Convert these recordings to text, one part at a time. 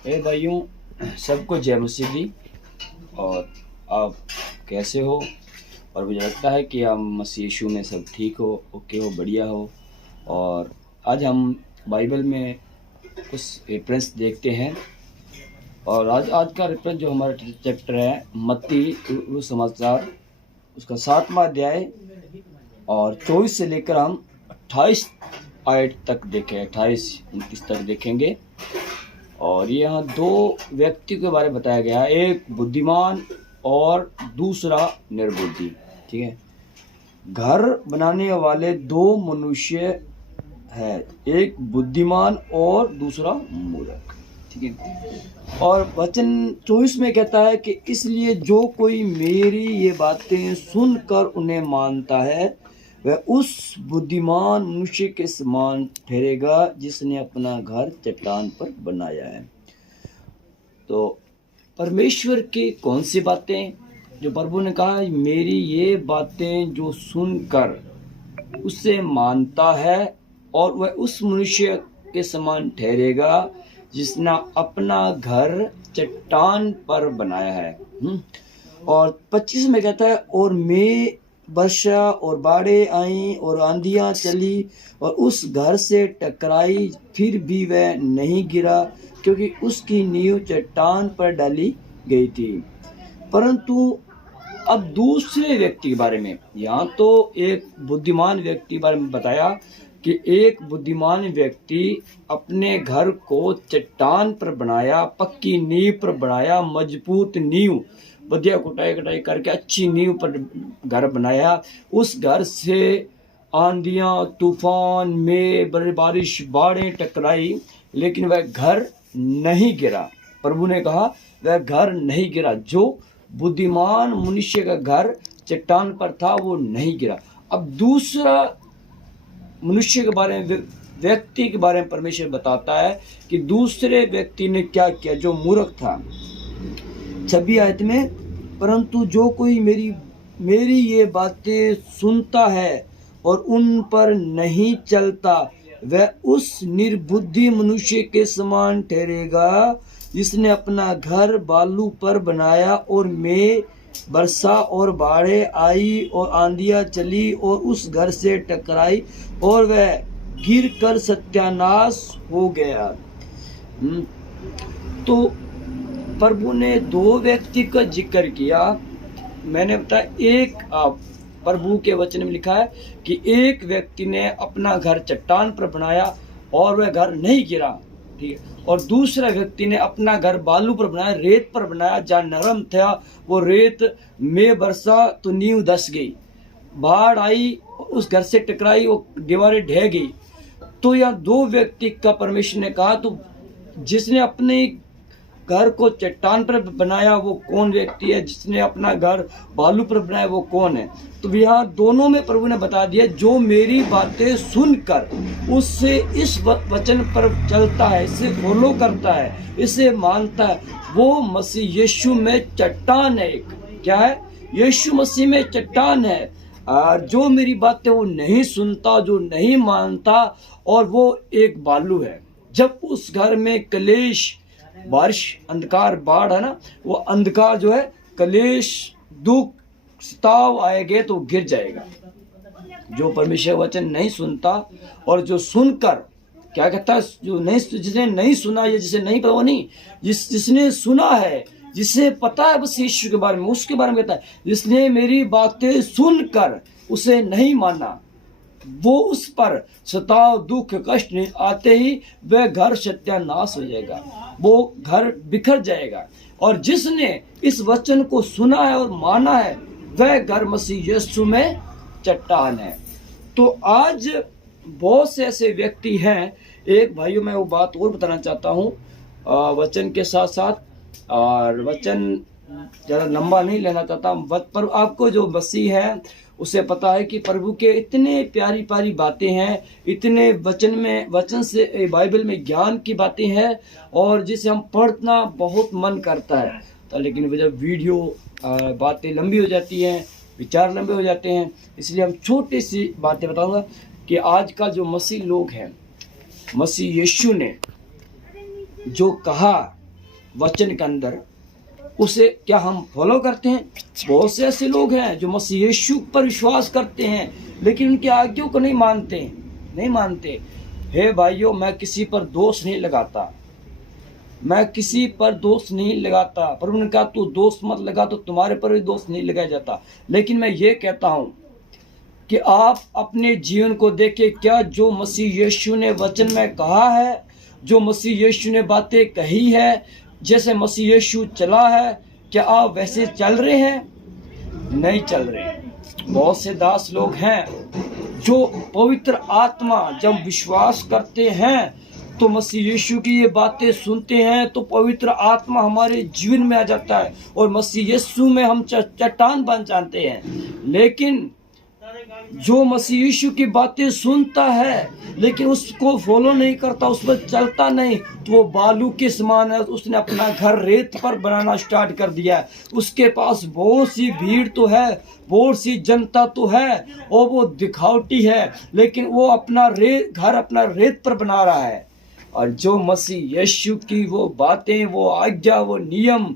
भाइयों, सबको जय मसीह दी। और आप कैसे हो? और मुझे लगता है कि हम मसीह यीशु में सब ठीक हो, ओके हो, बढ़िया हो। और आज हम बाइबल में कुछ रेफरेंस देखते हैं। और आज का रेफरेंस जो हमारा चैप्टर है मत्ती समाचार, उसका 7वां अध्याय और 24 से लेकर हम 28 आयत तक देखें, 28-29 तक देखेंगे। और यहाँ दो व्यक्ति के बारे में बताया गया है, एक बुद्धिमान और दूसरा निर्बुद्धि। ठीक है, घर बनाने वाले दो मनुष्य है, एक बुद्धिमान और दूसरा मूर्ख। ठीक है, और वचन 24 में कहता है कि इसलिए जो कोई मेरी ये बातें सुनकर उन्हें मानता है वह उस बुद्धिमान मनुष्य के समान ठहरेगा जिसने अपना घर चट्टान पर बनाया है। तो परमेश्वर की कौन सी बातें, जो प्रभु ने कहा मेरी ये बातें जो सुनकर उसे मानता है और वह उस मनुष्य के समान ठहरेगा जिसने अपना घर चट्टान पर बनाया है। और 25 में कहता है और मैं वर्षा और बाढ़ें आई और आंधियां चली और उस घर से टकराई, फिर भी वह नहीं गिरा क्योंकि उसकी नींव चट्टान पर डाली गई थी। परंतु अब दूसरे व्यक्ति के बारे में, यहाँ तो एक बुद्धिमान व्यक्ति के बारे में बताया कि एक बुद्धिमान व्यक्ति अपने घर को चट्टान पर बनाया, पक्की नींव पर बनाया, मजबूत नींव, बढ़िया कुटाई करके अच्छी नींव पर घर बनाया। उस घर से आंधियां, तूफान में बड़ी बारिश, बाढ़ें टकराई, लेकिन वह घर नहीं गिरा। प्रभु ने कहा वह घर नहीं गिरा। जो बुद्धिमान मनुष्य का घर चट्टान पर था वो नहीं गिरा। अब दूसरा मनुष्य के बारे में, व्यक्ति के बारे में परमेश्वर बताता है कि दूसरे व्यक्ति ने क्या किया जो मूर्ख था। 26 आयत में, परंतु जो कोई मेरी ये बातें सुनता है और उन पर नहीं चलता वह उस निर्बुद्धि मनुष्य के समान ठहरेगा जिसने अपना घर बालू पर बनाया और में वर्षा और बाढ़ें आई और आंधियां चली और उस घर से टकराई और वह गिरकर सत्यानाश हो गया। तो प्रभु ने दो व्यक्ति का जिक्र किया। मैंने बताया एक प्रभु के वचन में लिखा है कि एक व्यक्ति ने अपना घर चट्टान पर बनाया और वह घर नहीं गिरा। ठीक है, और दूसरा व्यक्ति ने अपना घर बालू पर बनाया, रेत पर बनाया, जहाँ नरम था वो रेत में वर्षा तो नींव धस गई, बाढ़ आई उस घर से टकराई, वो दीवारें ढह गई। तो यह दो व्यक्ति का परमेश्वर ने कहा, तो जिसने अपने घर को चट्टान पर बनाया वो कौन व्यक्ति है, जिसने अपना घर बालू पर बनाया वो कौन है। तो यहाँ दोनों में प्रभु ने बता दिया जो मेरी बातें सुनकर उससे इस वचन पर चलता है, इसे फॉलो करता है, इसे मानता है, वो मसीह यीशु में चट्टान है। एक क्या है? यीशु मसीह में चट्टान है। और जो मेरी बातें वो नहीं सुनता, जो नहीं मानता, और वो एक बालू है। जब उस घर में कलेश, बारिश, अंधकार, बाढ़ है ना, वो अंधकार जो है, कलेश, दुख, सताव आएंगे तो गिर जाएगा। जो परमेश्वर वचन नहीं सुनता और जो सुनकर क्या कहता है, जो नहीं, जिसने नहीं सुना या जिसे नहीं पता, वो नहीं, जिसने सुना है, जिसे पता है बस यीशु के बारे में, उसके बारे में कहता है जिसने मेरी बातें सुनकर उसे नहीं माना, वो उस पर सताव, दुख, कष्ट आते ही वह घर सत्यानाश हो जाएगा, वो घर बिखर जाएगा। और जिसने इस वचन को सुना है और माना है वह घर मसीह यीशु में चट्टान है। तो आज बहुत से ऐसे व्यक्ति हैं। एक भाइयों मैं वो बात और बताना चाहता हूँ वचन के साथ साथ, और वचन ज़्यादा लंबा नहीं लेना चाहता, पर आपको जो मसीह है उसे पता है कि प्रभु के इतने प्यारी प्यारी बातें हैं, इतने वचन से बाइबल में ज्ञान की बातें हैं, और जिसे हम पढ़ना बहुत मन करता है। तो लेकिन जब वीडियो बातें लंबी हो जाती हैं, विचार लंबे हो जाते हैं, इसलिए हम छोटी सी बातें बताऊंगा कि आज का जो मसीह लोग हैं, मसीह यीशु ने जो कहा वचन के अंदर, उसे क्या हम फॉलो करते हैं? बहुत से ऐसे लोग हैं जो मसीह यीशु पर विश्वास करते हैं लेकिन उनकी आज्ञाओं को नहीं मानते। हे भाइयों, मैं किसी पर दोष नहीं लगाता, प्रभु ने कहा तू दोष मत लगा, तो तुम्हारे पर भी दोष नहीं लगाया जाता। लेकिन मैं ये कहता हूँ कि आप अपने जीवन को देखें, क्या जो मसीह यीशु ने वचन में कहा है, जो मसीह यीशु ने बातें कही है, जैसे मसीह यीशु चला है, क्या आप वैसे चल रहे हैं? नहीं चल रहे। बहुत से दास लोग हैं जो पवित्र आत्मा जब विश्वास करते हैं तो मसीह यीशु की ये बातें सुनते हैं तो पवित्र आत्मा हमारे जीवन में आ जाता है और मसीह यीशु में हम चट्टान बन जाते हैं। लेकिन जो मसीह यीशु की बातें सुनता है लेकिन उसको फॉलो नहीं करता, उस पर चलता नहीं, तो वो बालू के समान है। उसने अपना घर रेत पर बनाना स्टार्ट कर दिया है। उसके पास बहुत सी भीड़ तो है, बहुत सी जनता तो है और वो दिखावटी है, लेकिन वो अपना घर अपना रेत पर बना रहा है। और जो मसीह यीशु की वो बातें, वो आज्ञा, वो नियम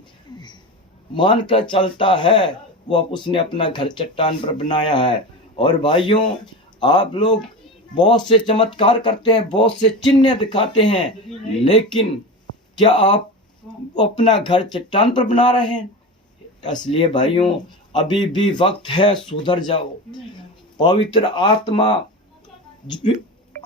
मानकर चलता है, वो उसने अपना घर चट्टान पर बनाया है। और भाइयों, आप लोग बहुत से चमत्कार करते हैं, बहुत से चिन्ह दिखाते हैं, लेकिन क्या आप अपना घर चट्टान पर बना रहे हैं? इसलिए भाइयों, अभी भी वक्त है, सुधर जाओ। पवित्र आत्मा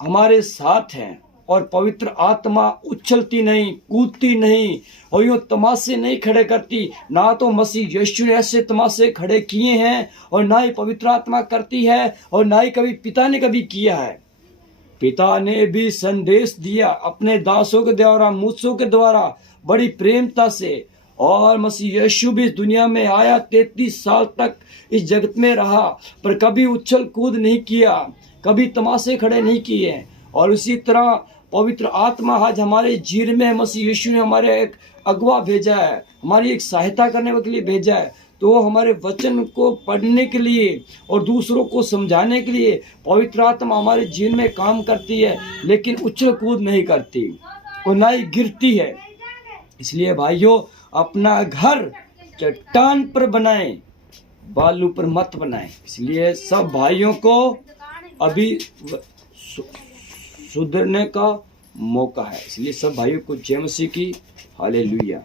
हमारे साथ है और पवित्र आत्मा उछलती नहीं, कूदती नहीं और यूँ तमाशे नहीं खड़े करती। ना तो मसीह यीशु ने ऐसे तमाशे खड़े किए हैं और ना ही पवित्र आत्मा करती है और ना ही कभी पिता ने कभी किया है। पिता ने भी संदेश दिया अपने दासों के द्वारा, मूसों के द्वारा, बड़ी प्रेमता से। और मसीह यीशु भी दुनिया में आया, 33 साल तक इस जगत में रहा, पर कभी उछल कूद नहीं किया, कभी तमाशे खड़े नहीं किए। और उसी तरह पवित्र आत्मा आज हमारे जीवन में, मसीह यीशु ने हमारे एक अगुवा भेजा है, हमारी एक सहायता करने के लिए भेजा है। तो वो हमारे वचन को पढ़ने के लिए और दूसरों को समझाने के लिए पवित्र आत्मा हमारे जीवन में काम करती है, लेकिन उछल कूद नहीं करती और ना ही गिरती है। इसलिए भाइयों, अपना घर चट्टान पर बनाएं, बालू पर मत बनाएं। इसलिए सब भाइयों को अभी सुधरने का मौका है। इसलिए सब भाइयों को जय मसीह की। हालेलुया।